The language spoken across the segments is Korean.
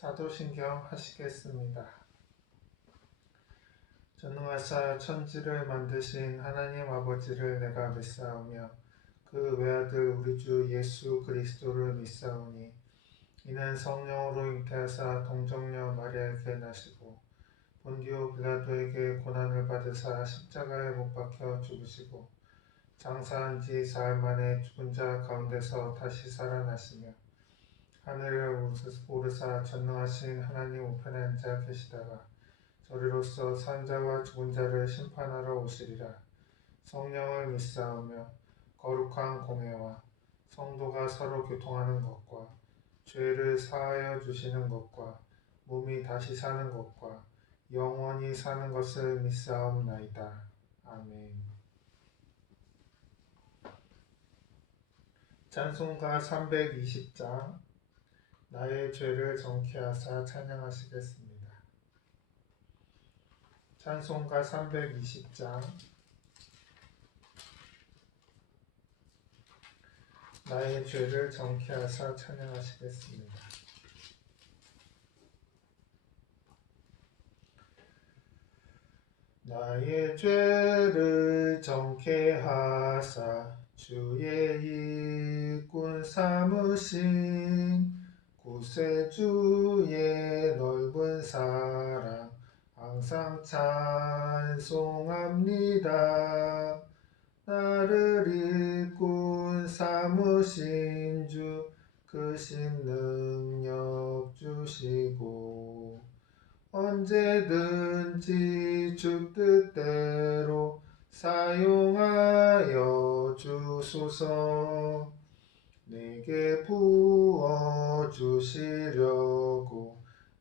사도신경 하시겠습니다. 전능하사 천지를 만드신 하나님 아버지를 내가 믿사오며 그 외아들 우리 주 예수 그리스도를 믿사오니 이는 성령으로 잉태하사 동정녀 마리아에게 나시고 본디오 빌라도에게 고난을 받으사 십자가에 못 박혀 죽으시고 장사한 지 사흘 만에 죽은 자 가운데서 다시 살아나시며 하늘에 오르사 전능하신 하나님 우편에 앉아 계시다가 저리로서 산 자와 죽은 자를 심판하러 오시리라. 성령을 믿사오며 거룩한 공회와 성도가 서로 교통하는 것과 죄를 사하여 주시는 것과 몸이 다시 사는 것과 영원히 사는 것을 믿사옵나이다. 아멘. 찬송가 320장 나의 죄를 정케하사 찬양하시겠습니다. 찬송가 320장 나의 죄를 정케하사 찬양하시겠습니다. 나의 죄를 정케하사 주의 일꾼 삼으신 구세주의 넓은 사랑 항상 찬송합니다. 나를 일꾼 삼으신 주 크신 능력 주시고 언제든지 주 뜻대로 사용하여 주소서. 내게 부어주시려고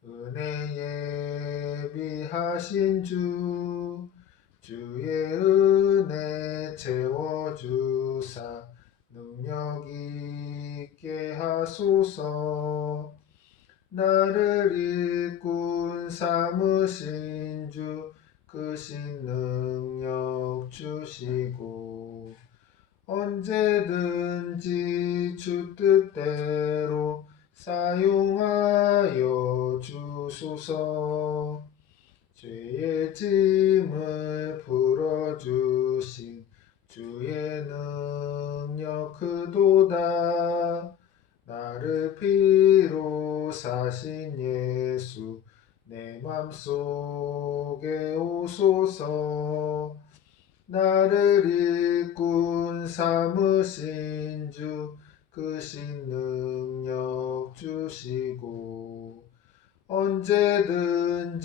은혜 예비하신 주의 은혜 채워주사 능력 있게 하소서. 나를 일꾼 삼으신 주 크신 능력 주시고 언제든지 주 뜻대로 사용하여 주소서. 죄의 짐을 풀어주신 주의 능력 크도다. 나를 피로 사신 예수 내 맘속에 오소서. 나를 일꾼 삼으신 주 크신 능력 주시고 언제든지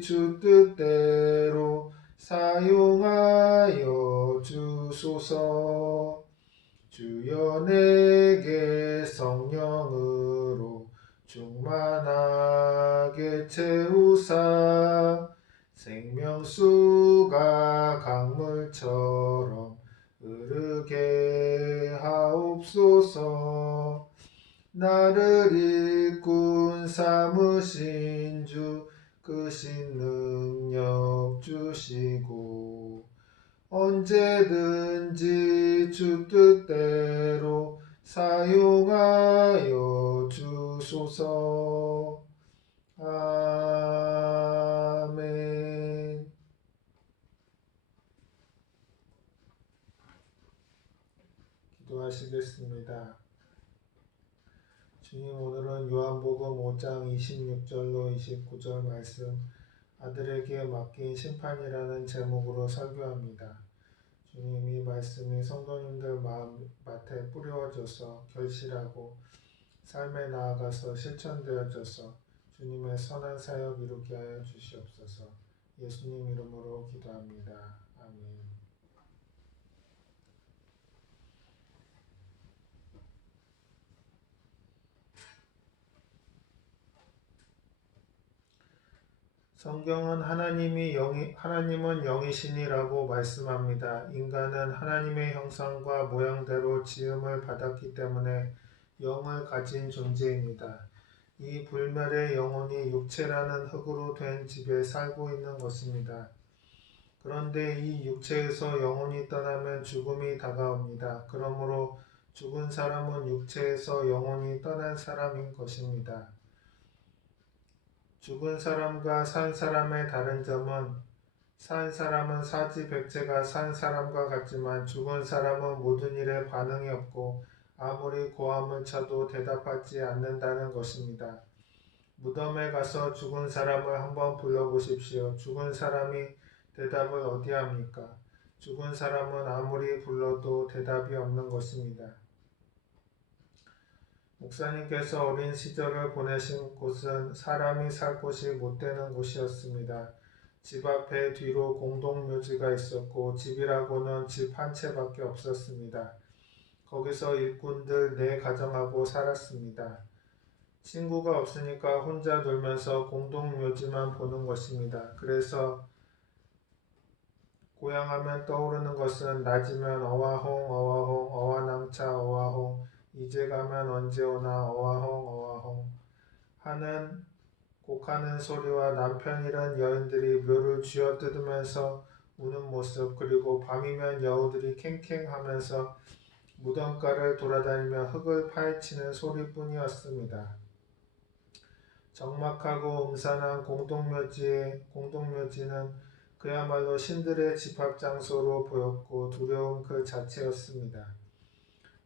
주 뜻대로 사용하여 주소서. 주여 내게 성령으로 충만하게 채우사 생명수가 강물처럼 흐르게 하옵소서. 나를 일꾼 삼으신 주 크신 능력 주시고 언제든지 주 뜻대로 사용하여 주소서. 아멘. 기도하시겠습니다. 주님, 오늘은 요한복음 5장 26절로 29절 말씀 아들에게 맡긴 심판이라는 제목으로 설교합니다. 주님, 이 말씀이 성도님들 마음밭에 뿌려져서 결실하고 삶에 나아가서 실천되어져서 주님의 선한 사역 이루게 하여 주시옵소서. 예수님 이름으로 기도합니다. 아멘. 성경은 하나님은 영이시니라고 말씀합니다. 인간은 하나님의 형상과 모양대로 지음을 받았기 때문에 영을 가진 존재입니다. 이 불멸의 영혼이 육체라는 흙으로 된 집에 살고 있는 것입니다. 그런데 이 육체에서 영혼이 떠나면 죽음이 다가옵니다. 그러므로 죽은 사람은 육체에서 영혼이 떠난 사람인 것입니다. 죽은 사람과 산 사람의 다른 점은 산 사람은 사지백제가 산 사람과 같지만 죽은 사람은 모든 일에 반응이 없고 아무리 고함을 쳐도 대답하지 않는다는 것입니다. 무덤에 가서 죽은 사람을 한번 불러보십시오. 죽은 사람이 대답을 어디 합니까? 죽은 사람은 아무리 불러도 대답이 없는 것입니다. 목사님께서 어린 시절을 보내신 곳은 사람이 살 곳이 못 되는 곳이었습니다. 집 앞에 뒤로 공동묘지가 있었고 집이라고는 집 한 채밖에 없었습니다. 거기서 일꾼들 4가정하고 살았습니다. 친구가 없으니까 혼자 놀면서 공동묘지만 보는 것입니다. 그래서 고향하면 떠오르는 것은 낮이면 어와홍 어와홍 어와낭차 어와홍 이제 가면 언제 오나 어와홍 어와홍 하는 곡하는 소리와 남편 잃은 여인들이 묘를 쥐어뜯으면서 우는 모습, 그리고 밤이면 여우들이 캥캥하면서 무덤가를 돌아다니며 흙을 파헤치는 소리뿐이었습니다. 적막하고 음산한 공동묘지는 그야말로 신들의 집합장소로 보였고 두려움 그 자체였습니다.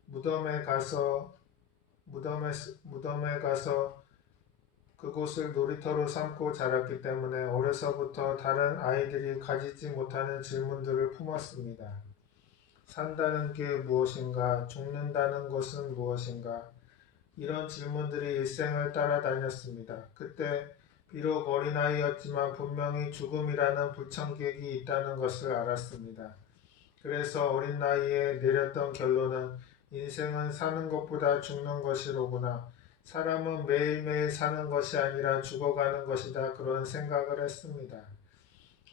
무덤에 가서 그곳을 놀이터로 삼고 자랐기 때문에 어려서부터 다른 아이들이 가지지 못하는 질문들을 품었습니다. 산다는 게 무엇인가? 죽는다는 것은 무엇인가? 이런 질문들이 일생을 따라다녔습니다. 그때 비록 어린아이였지만 분명히 죽음이라는 불청객이 있다는 것을 알았습니다. 그래서 어린 나이에 내렸던 결론은 인생은 사는 것보다 죽는 것이로구나. 사람은 매일매일 사는 것이 아니라 죽어가는 것이다. 그런 생각을 했습니다.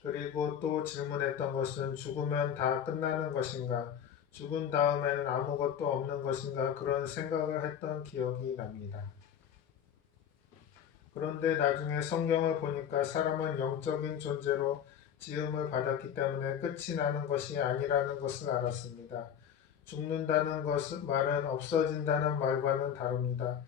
그리고 또 질문했던 것은 죽으면 다 끝나는 것인가? 죽은 다음에는 아무것도 없는 것인가? 그런 생각을 했던 기억이 납니다. 그런데 나중에 성경을 보니까 사람은 영적인 존재로 지음을 받았기 때문에 끝이 나는 것이 아니라는 것을 알았습니다. 죽는다는 말은 없어진다는 말과는 다릅니다.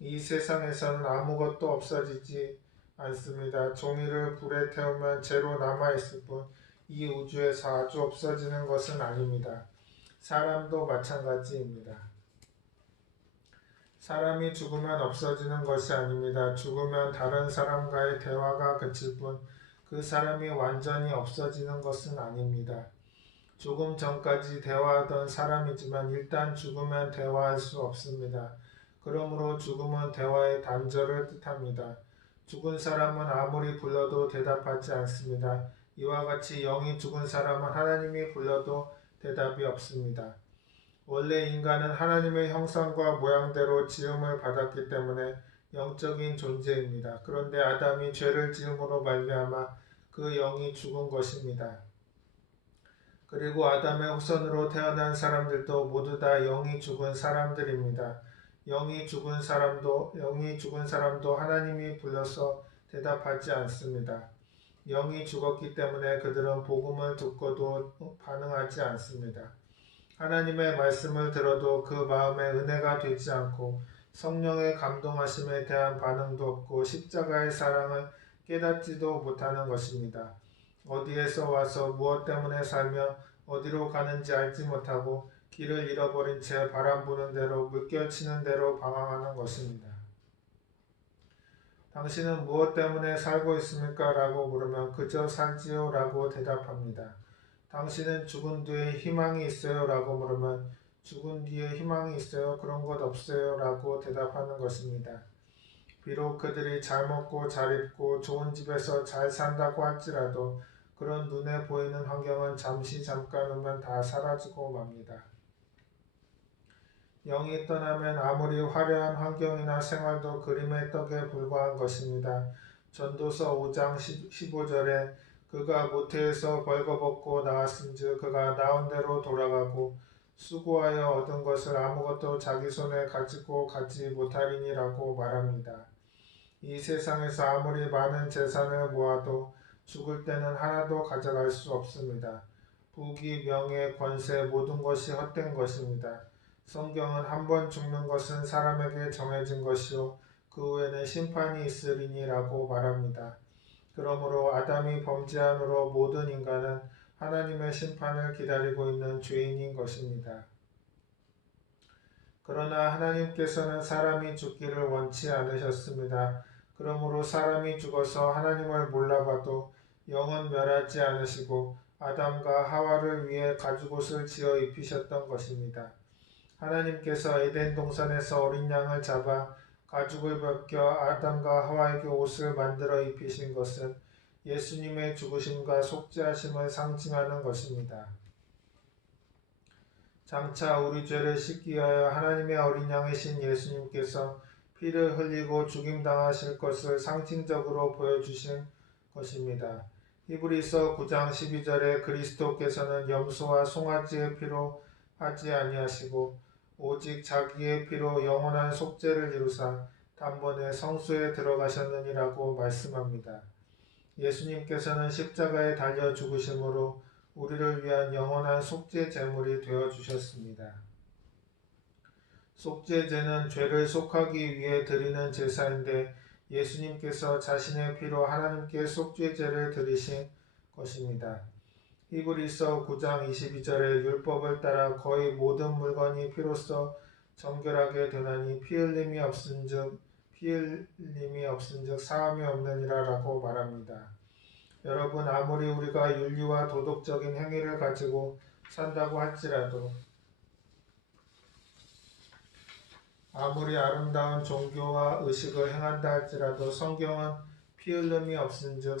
이 세상에서는 아무것도 없어지지 않습니다. 종이를 불에 태우면 재로 남아있을 뿐 이 우주에서 아주 없어지는 것은 아닙니다. 사람도 마찬가지입니다. 사람이 죽으면 없어지는 것이 아닙니다. 죽으면 다른 사람과의 대화가 그칠 뿐 그 사람이 완전히 없어지는 것은 아닙니다. 조금 전까지 대화하던 사람이지만 일단 죽으면 대화할 수 없습니다. 그러므로 죽음은 대화의 단절을 뜻합니다. 죽은 사람은 아무리 불러도 대답하지 않습니다. 이와 같이 영이 죽은 사람은 하나님이 불러도 대답이 없습니다. 원래 인간은 하나님의 형상과 모양대로 지음을 받았기 때문에 영적인 존재입니다. 그런데 아담이 죄를 지음으로 말미암아 그 영이 죽은 것입니다. 그리고 아담의 후손으로 태어난 사람들도 모두 다 영이 죽은 사람들입니다. 영이 죽은 사람도 하나님이 불러서 대답하지 않습니다. 영이 죽었기 때문에 그들은 복음을 듣고도 반응하지 않습니다. 하나님의 말씀을 들어도 그 마음에 은혜가 되지 않고 성령의 감동하심에 대한 반응도 없고 십자가의 사랑을 깨닫지도 못하는 것입니다. 어디에서 와서 무엇 때문에 살며 어디로 가는지 알지 못하고 길을 잃어버린 채 바람 부는 대로 물결치는 대로 방황하는 것입니다. 당신은 무엇 때문에 살고 있습니까? 라고 물으면 그저 살지요 라고 대답합니다. 당신은 죽은 뒤에 희망이 있어요? 라고 물으면 죽은 뒤에 희망이 있어요? 그런 것 없어요? 라고 대답하는 것입니다. 비록 그들이 잘 먹고 잘 입고 좋은 집에서 잘 산다고 할지라도 그런 눈에 보이는 환경은 잠깐 후면 다 사라지고 맙니다. 영이 떠나면 아무리 화려한 환경이나 생활도 그림의 떡에 불과한 것입니다. 전도서 5장 15절에 그가 모태에서 벌거벗고 나왔은즉 그가 나온 대로 돌아가고 수고하여 얻은 것을 아무것도 자기 손에 가지고 가지 못하리니라고 말합니다. 이 세상에서 아무리 많은 재산을 모아도 죽을 때는 하나도 가져갈 수 없습니다. 부귀, 명예, 권세 모든 것이 헛된 것입니다. 성경은 한 번 죽는 것은 사람에게 정해진 것이요 그 후에는 심판이 있으리니라고 말합니다. 그러므로 아담이 범죄함으로 모든 인간은 하나님의 심판을 기다리고 있는 죄인인 것입니다. 그러나 하나님께서는 사람이 죽기를 원치 않으셨습니다. 그러므로 사람이 죽어서 하나님을 몰라봐도 영원 멸하지 않으시고 아담과 하와를 위해 가죽옷을 지어 입히셨던 것입니다. 하나님께서 에덴 동산에서 어린 양을 잡아 가죽을 벗겨 아담과 하와에게 옷을 만들어 입히신 것은 예수님의 죽으심과 속죄하심을 상징하는 것입니다. 장차 우리 죄를 씻기 위하여 하나님의 어린 양이신 예수님께서 피를 흘리고 죽임당하실 것을 상징적으로 보여주신 것입니다. 히브리서 9장 12절에 그리스도께서는 염소와 송아지의 피로 하지 아니하시고 오직 자기의 피로 영원한 속죄를 이루사 단번에 성소에 들어가셨느니라고 말씀합니다. 예수님께서는 십자가에 달려 죽으심으로 우리를 위한 영원한 속죄 제물이 되어 주셨습니다. 속죄제는 죄를 속하기 위해 드리는 제사인데 예수님께서 자신의 피로 하나님께 속죄제를 드리신 것입니다. 히브리서 9장 22절에 율법을 따라 거의 모든 물건이 피로써 정결하게 되나니 피 흘림이 없은즉 사함이 없느니라라고 말합니다. 여러분, 아무리 우리가 윤리와 도덕적인 행위를 가지고 산다고 할지라도, 아무리 아름다운 종교와 의식을 행한다 할지라도 성경은 피 흘림이 없은즉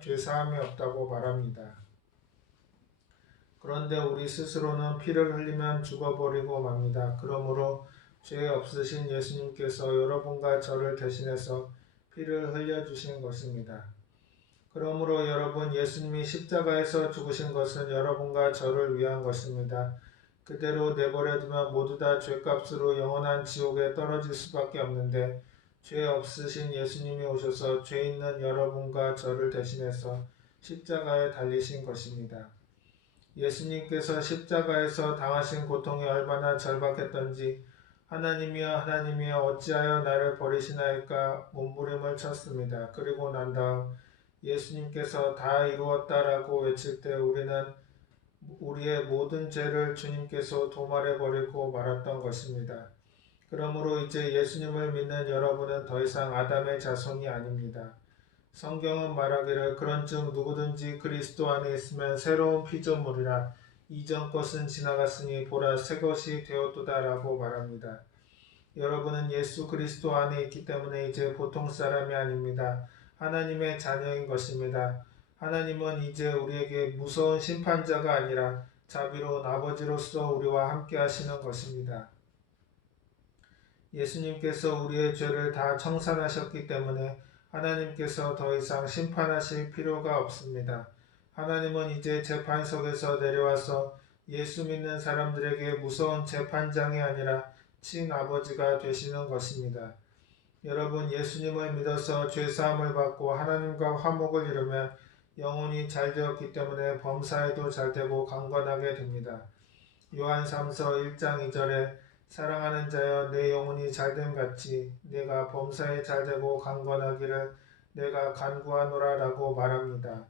죄사함이 없다고 말합니다. 그런데 우리 스스로는 피를 흘리면 죽어버리고 맙니다. 그러므로 죄 없으신 예수님께서 여러분과 저를 대신해서 피를 흘려주신 것입니다. 그러므로 여러분, 예수님이 십자가에서 죽으신 것은 여러분과 저를 위한 것입니다. 그대로 내버려두면 모두 다 죄값으로 영원한 지옥에 떨어질 수밖에 없는데 죄 없으신 예수님이 오셔서 죄 있는 여러분과 저를 대신해서 십자가에 달리신 것입니다. 예수님께서 십자가에서 당하신 고통이 얼마나 절박했던지 하나님이여 하나님이여 어찌하여 나를 버리시나이까 몸부림을 쳤습니다. 그리고 난 다음 예수님께서 다 이루었다라고 외칠 때 우리는 우리의 모든 죄를 주님께서 도말해버리고 말았던 것입니다. 그러므로 이제 예수님을 믿는 여러분은 더 이상 아담의 자손이 아닙니다. 성경은 말하기를 그런즉 누구든지 그리스도 안에 있으면 새로운 피조물이라 이전 것은 지나갔으니 보라 새 것이 되었도다라고 말합니다. 여러분은 예수 그리스도 안에 있기 때문에 이제 보통 사람이 아닙니다. 하나님의 자녀인 것입니다. 하나님은 이제 우리에게 무서운 심판자가 아니라 자비로운 아버지로서 우리와 함께 하시는 것입니다. 예수님께서 우리의 죄를 다 청산하셨기 때문에 하나님께서 더 이상 심판하실 필요가 없습니다. 하나님은 이제 재판석에서 내려와서 예수 믿는 사람들에게 무서운 재판장이 아니라 친아버지가 되시는 것입니다. 여러분, 예수님을 믿어서 죄사함을 받고 하나님과 화목을 이루면 영혼이 잘 되었기 때문에 범사에도 잘 되고 강건하게 됩니다. 요한 3서 1장 2절에 사랑하는 자여 내 영혼이 잘됨 같이 내가 범사에 잘되고 강건하기를 내가 간구하노라 라고 말합니다.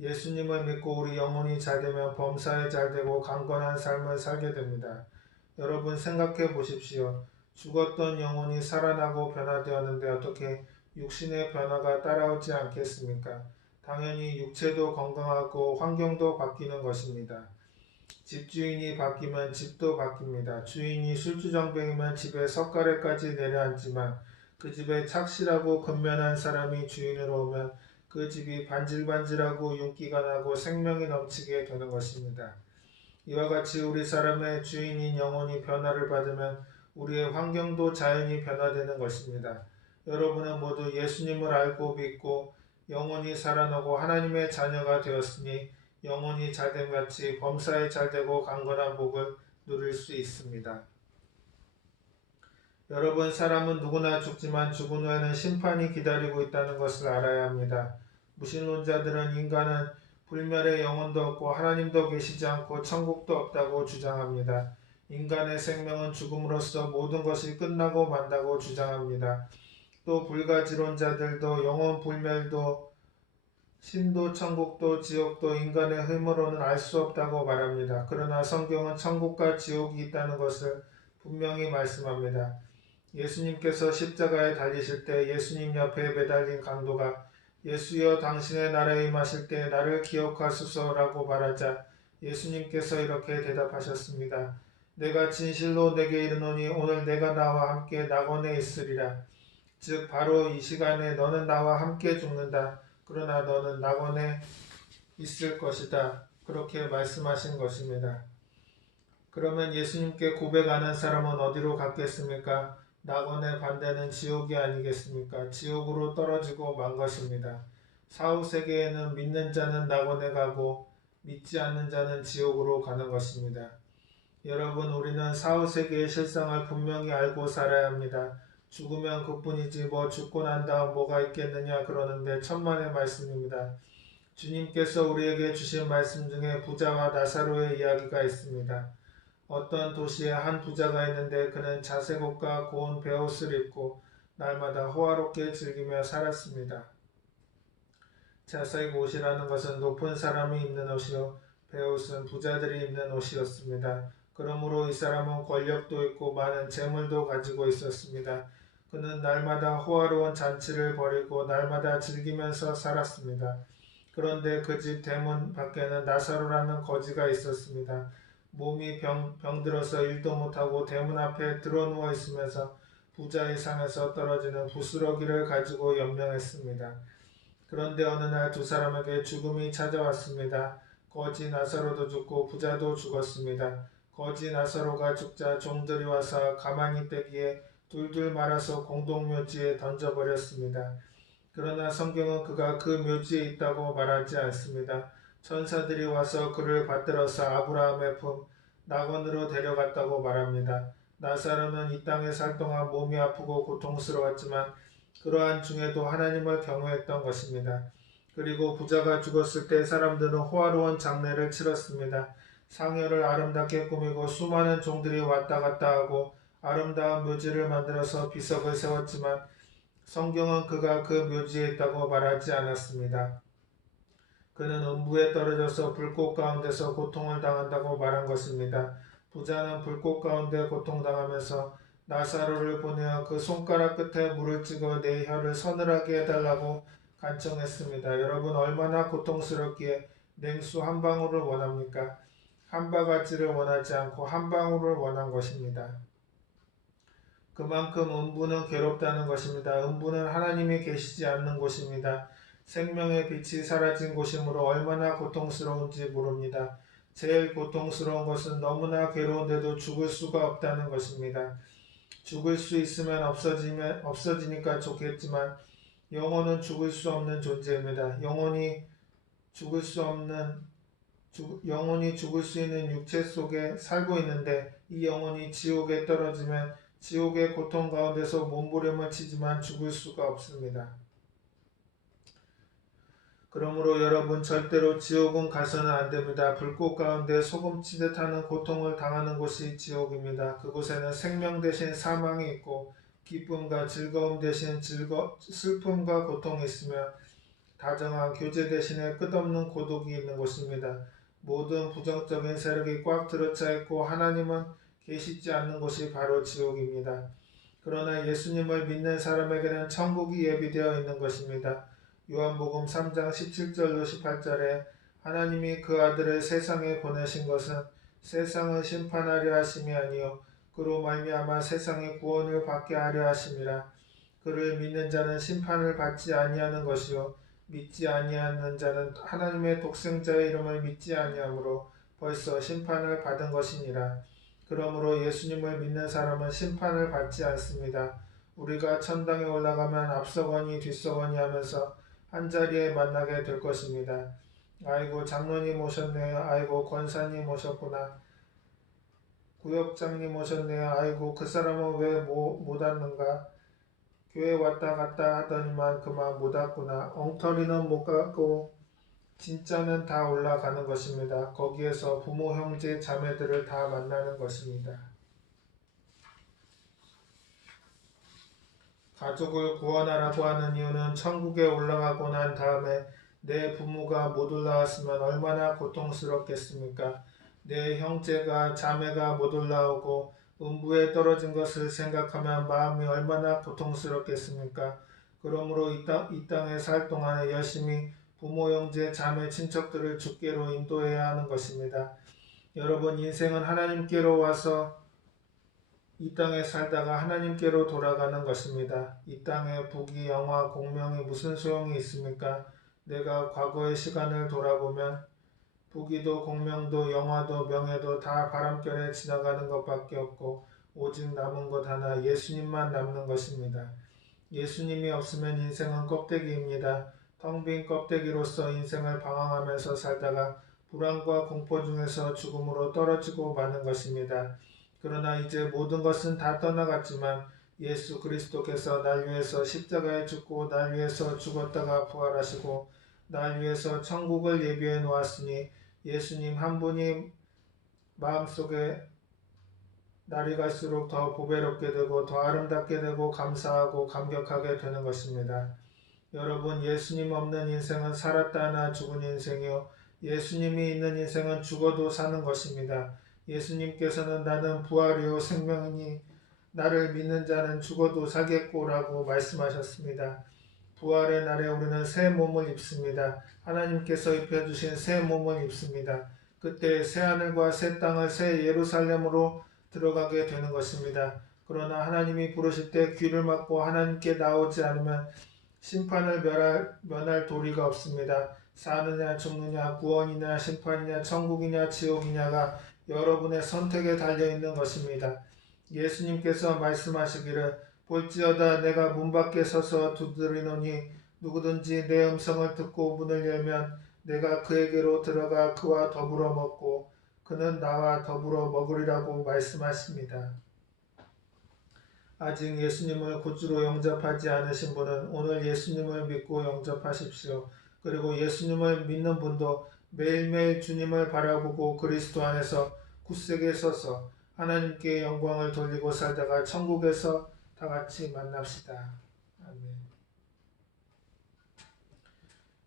예수님을 믿고 우리 영혼이 잘되면 범사에 잘되고 강건한 삶을 살게 됩니다. 여러분 생각해 보십시오. 죽었던 영혼이 살아나고 변화되었는데 어떻게 육신의 변화가 따라오지 않겠습니까? 당연히 육체도 건강하고 환경도 바뀌는 것입니다. 집주인이 바뀌면 집도 바뀝니다. 주인이 술주정뱅이면 집에 석가래까지 내려앉지만 그 집에 착실하고 근면한 사람이 주인으로 오면 그 집이 반질반질하고 윤기가 나고 생명이 넘치게 되는 것입니다. 이와 같이 우리 사람의 주인인 영혼이 변화를 받으면 우리의 환경도 자연히 변화되는 것입니다. 여러분은 모두 예수님을 알고 믿고 영혼이 살아나고 하나님의 자녀가 되었으니 영혼이 잘됨같이 범사에 잘되고 강건한 복을 누릴 수 있습니다. 여러분, 사람은 누구나 죽지만 죽은 후에는 심판이 기다리고 있다는 것을 알아야 합니다. 무신론자들은 인간은 불멸의 영혼도 없고 하나님도 계시지 않고 천국도 없다고 주장합니다. 인간의 생명은 죽음으로써 모든 것이 끝나고 만다고 주장합니다. 또 불가지론자들도 영원 불멸도 신도 천국도 지옥도 인간의 힘으로는 알 수 없다고 말합니다. 그러나 성경은 천국과 지옥이 있다는 것을 분명히 말씀합니다. 예수님께서 십자가에 달리실 때 예수님 옆에 매달린 강도가 예수여 당신의 나라에 임하실 때 나를 기억하소서라고 말하자 예수님께서 이렇게 대답하셨습니다. 내가 진실로 내게 이르노니 오늘 내가 나와 함께 낙원에 있으리라. 즉 바로 이 시간에 너는 나와 함께 죽는다. 그러나 너는 낙원에 있을 것이다. 그렇게 말씀하신 것입니다. 그러면 예수님께 고백하는 사람은 어디로 갔겠습니까? 낙원의 반대는 지옥이 아니겠습니까? 지옥으로 떨어지고 만 것입니다. 사후세계에는 믿는 자는 낙원에 가고 믿지 않는 자는 지옥으로 가는 것입니다. 여러분, 우리는 사후세계의 실상을 분명히 알고 살아야 합니다. 죽으면 그뿐이지 뭐 죽고 난 다음 뭐가 있겠느냐 그러는데 천만의 말씀입니다. 주님께서 우리에게 주신 말씀 중에 부자와 나사로의 이야기가 있습니다. 어떤 도시에 한 부자가 있는데 그는 자색 옷과 고운 베옷을 입고 날마다 호화롭게 즐기며 살았습니다. 자색 옷이라는 것은 높은 사람이 입는 옷이요 베옷은 부자들이 입는 옷이었습니다. 그러므로 이 사람은 권력도 있고 많은 재물도 가지고 있었습니다. 그는 날마다 호화로운 잔치를 벌이고 날마다 즐기면서 살았습니다. 그런데 그 집 대문 밖에는 나사로라는 거지가 있었습니다. 몸이 병들어서 일도 못하고 대문 앞에 드러누워 있으면서 부자의 상에서 떨어지는 부스러기를 가지고 연명했습니다. 그런데 어느 날 두 사람에게 죽음이 찾아왔습니다. 거지 나사로도 죽고 부자도 죽었습니다. 거지 나사로가 죽자 종들이 와서 가만히 떼기에 둘둘 말아서 공동묘지에 던져버렸습니다. 그러나 성경은 그가 그 묘지에 있다고 말하지 않습니다. 천사들이 와서 그를 받들어서 아브라함의 품 낙원으로 데려갔다고 말합니다. 나사로는 이 땅에 살 동안 몸이 아프고 고통스러웠지만 그러한 중에도 하나님을 경외했던 것입니다. 그리고 부자가 죽었을 때 사람들은 호화로운 장례를 치렀습니다. 상여를 아름답게 꾸미고 수많은 종들이 왔다 갔다 하고 아름다운 묘지를 만들어서 비석을 세웠지만 성경은 그가 그 묘지에 있다고 말하지 않았습니다. 그는 음부에 떨어져서 불꽃 가운데서 고통을 당한다고 말한 것입니다. 부자는 불꽃 가운데 고통당하면서 나사로를 보내어 그 손가락 끝에 물을 찍어 내 혀를 서늘하게 해달라고 간청했습니다. 여러분 얼마나 고통스럽기에 냉수 한 방울을 원합니까? 한 바가지를 원하지 않고 한 방울을 원한 것입니다. 그만큼 음부는 괴롭다는 것입니다. 음부는 하나님이 계시지 않는 곳입니다. 생명의 빛이 사라진 곳이므로 얼마나 고통스러운지 모릅니다. 제일 고통스러운 것은 너무나 괴로운데도 죽을 수가 없다는 것입니다. 죽을 수 있으면 없어지니까 좋겠지만 영혼은 죽을 수 없는 존재입니다. 영혼이 죽을 수 있는 육체 속에 살고 있는데 이 영혼이 지옥에 떨어지면 지옥의 고통 가운데서 몸부림을 치지만 죽을 수가 없습니다. 그러므로 여러분 절대로 지옥은 가서는 안 됩니다. 불꽃 가운데 소금치듯 하는 고통을 당하는 곳이 지옥입니다. 그곳에는 생명 대신 사망이 있고 기쁨과 즐거움 대신 슬픔과 고통이 있으며 다정한 교제 대신에 끝없는 고독이 있는 곳입니다. 모든 부정적인 세력이 꽉 들어차 있고 하나님은 계시지 않는 곳이 바로 지옥입니다. 그러나 예수님을 믿는 사람에게는 천국이 예비되어 있는 것입니다. 요한복음 3장 17절로 18절에 하나님이 그 아들을 세상에 보내신 것은 세상을 심판하려 하심이 아니요 그로 말미암아 세상의 구원을 받게 하려 하심이라. 그를 믿는 자는 심판을 받지 아니하는 것이요 믿지 아니하는 자는 하나님의 독생자의 이름을 믿지 아니하므로 벌써 심판을 받은 것이니라. 그러므로 예수님을 믿는 사람은 심판을 받지 않습니다. 우리가 천당에 올라가면 앞서거니 뒤서거니 하면서 한자리에 만나게 될 것입니다. 아이고 장로님 오셨네요. 아이고 권사님 오셨구나. 구역장님 오셨네요. 아이고 그 사람은 왜 못 왔는가. 교회 왔다 갔다 하더니만 그만 못 왔구나. 엉터리는 못 가고 진짜는 다 올라가는 것입니다. 거기에서 부모 형제 자매들을 다 만나는 것입니다. 가족을 구원하라고 하는 이유는 천국에 올라가고 난 다음에 내 부모가 못 올라왔으면 얼마나 고통스럽겠습니까? 내 형제가 자매가 못 올라오고 음부에 떨어진 것을 생각하면 마음이 얼마나 고통스럽겠습니까? 그러므로 이 땅에 살 동안에 열심히 부모, 형제, 자매, 친척들을 주께로 인도해야 하는 것입니다. 여러분, 인생은 하나님께로 와서 이 땅에 살다가 하나님께로 돌아가는 것입니다. 이 땅에 부귀, 영화, 공명이 무슨 소용이 있습니까? 내가 과거의 시간을 돌아보면 부귀도 공명도 영화도 명예도 다 바람결에 지나가는 것밖에 없고 오직 남은 것 하나 예수님만 남는 것입니다. 예수님이 없으면 인생은 껍데기입니다. 텅 빈 껍데기로서 인생을 방황하면서 살다가 불안과 공포 중에서 죽음으로 떨어지고 마는 것입니다. 그러나 이제 모든 것은 다 떠나갔지만 예수 그리스도께서 날 위해서 십자가에 죽고 날 위해서 죽었다가 부활하시고 날 위해서 천국을 예비해 놓았으니 예수님 한 분이 마음속에 날이 갈수록 더 보배롭게 되고 더 아름답게 되고 감사하고 감격하게 되는 것입니다. 여러분, 예수님 없는 인생은 살았다 하나 죽은 인생이요 예수님이 있는 인생은 죽어도 사는 것입니다. 예수님께서는 나는 부활이요 생명이니 나를 믿는 자는 죽어도 살겠고라고 말씀하셨습니다. 부활의 날에 우리는 새 몸을 입습니다. 하나님께서 입혀주신 새 몸을 입습니다. 그때 새 하늘과 새 땅을 새 예루살렘으로 들어가게 되는 것입니다. 그러나 하나님이 부르실 때 귀를 막고 하나님께 나오지 않으면 심판을 면할 도리가 없습니다. 사느냐 죽느냐 구원이냐 심판이냐 천국이냐 지옥이냐가 여러분의 선택에 달려있는 것입니다. 예수님께서 말씀하시기를 볼지어다 내가 문 밖에 서서 두드리노니 누구든지 내 음성을 듣고 문을 열면 내가 그에게로 들어가 그와 더불어 먹고 그는 나와 더불어 먹으리라고 말씀하십니다. 아직 예수님을 구주로 영접하지 않으신 분은 오늘 예수님을 믿고 영접하십시오. 그리고 예수님을 믿는 분도 매일매일 주님을 바라보고 그리스도 안에서 굳세게 서서 하나님께 영광을 돌리고 살다가 천국에서 다 같이 만납시다. 아멘.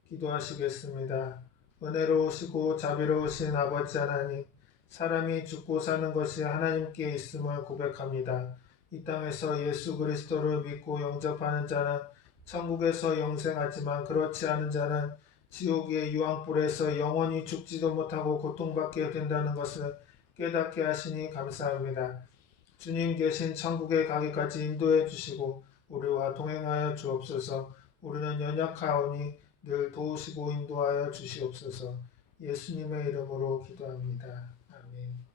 기도하시겠습니다. 은혜로우시고 자비로우신 아버지 하나님, 사람이 죽고 사는 것이 하나님께 있음을 고백합니다. 이 땅에서 예수 그리스도를 믿고 영접하는 자는 천국에서 영생하지만 그렇지 않은 자는 지옥의 유황불에서 영원히 죽지도 못하고 고통받게 된다는 것을 깨닫게 하시니 감사합니다. 주님 계신 천국에 가기까지 인도해 주시고 우리와 동행하여 주옵소서. 우리는 연약하오니 늘 도우시고 인도하여 주시옵소서. 예수님의 이름으로 기도합니다. 아멘.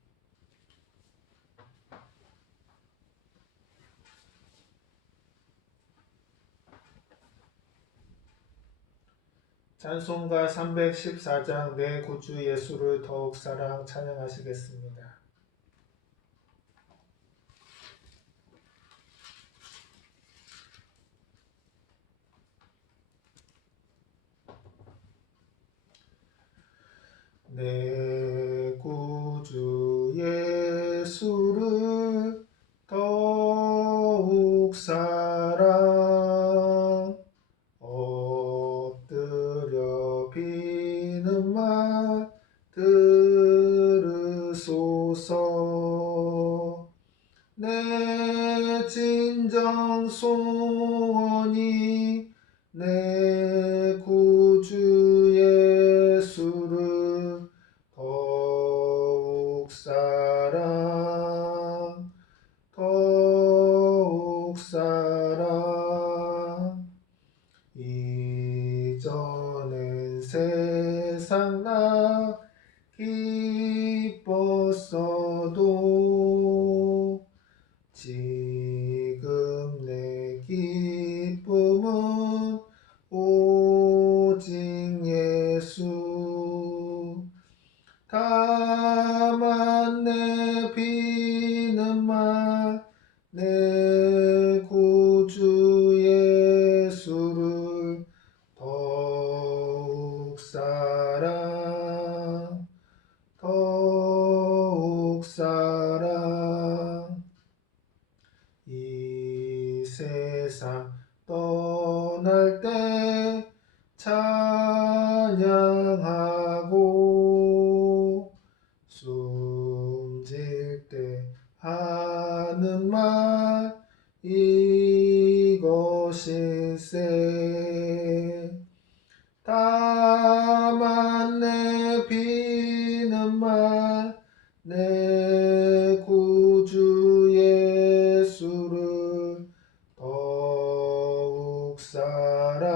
찬송가 314장 내 구주 예수를 더욱 사랑 찬양하시겠습니다. 내 구주 예수를 더욱 사랑 엎드려 비는 말 들으소서. 내 진정 소원이 내 구주 예수를 더욱 사랑 더욱 사랑. 이전엔 세상 나 기뻤어도 지금 내 기쁨은 오직 예수. 다만 내 비는 말 내 구주 예수를 더욱 사랑 더욱 사랑. 이 세상 세상 떠날 때 찬양하고 숨질 때 하는 말 이것일세. 다만 내 비는 말 내 구주 예수를 더욱 사랑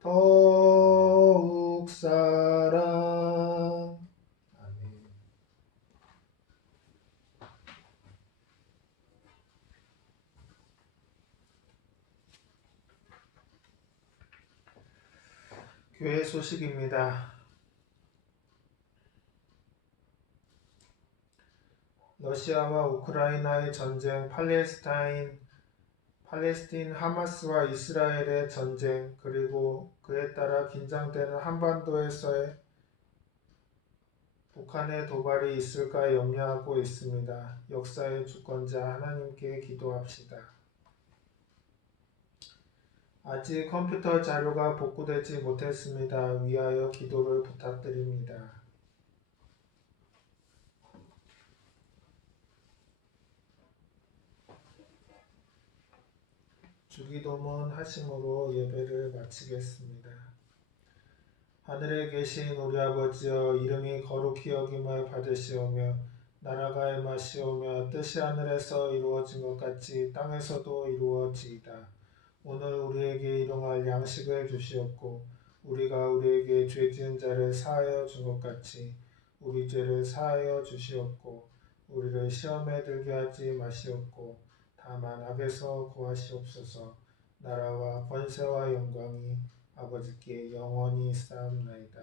더욱 사랑. 아멘. 교회 소식입니다. 러시아와 우크라이나의 전쟁, 팔레스틴 하마스와 이스라엘의 전쟁, 그리고 그에 따라 긴장되는 한반도에서의 북한의 도발이 있을까 염려하고 있습니다. 역사의 주권자 하나님께 기도합시다. 아직 컴퓨터 자료가 복구되지 못했습니다. 위하여 기도를 부탁드립니다. 주기도문 하심으로 예배를 마치겠습니다. 하늘에 계신 우리 아버지여, 이름이 거룩히 여김을 받으시오며 나라가 임하시오며 뜻이 하늘에서 이루어진 것 같이 땅에서도 이루어지이다. 오늘 우리에게 일용할 양식을 주시옵고 우리가 우리에게 죄 지은 자를 사하여 준 것 같이 우리 죄를 사하여 주시옵고 우리를 시험에 들게 하지 마시옵고 다만 악에서 구하시옵소서. 나라와 권세와 영광이 아버지께 영원히 쌓옵나이다.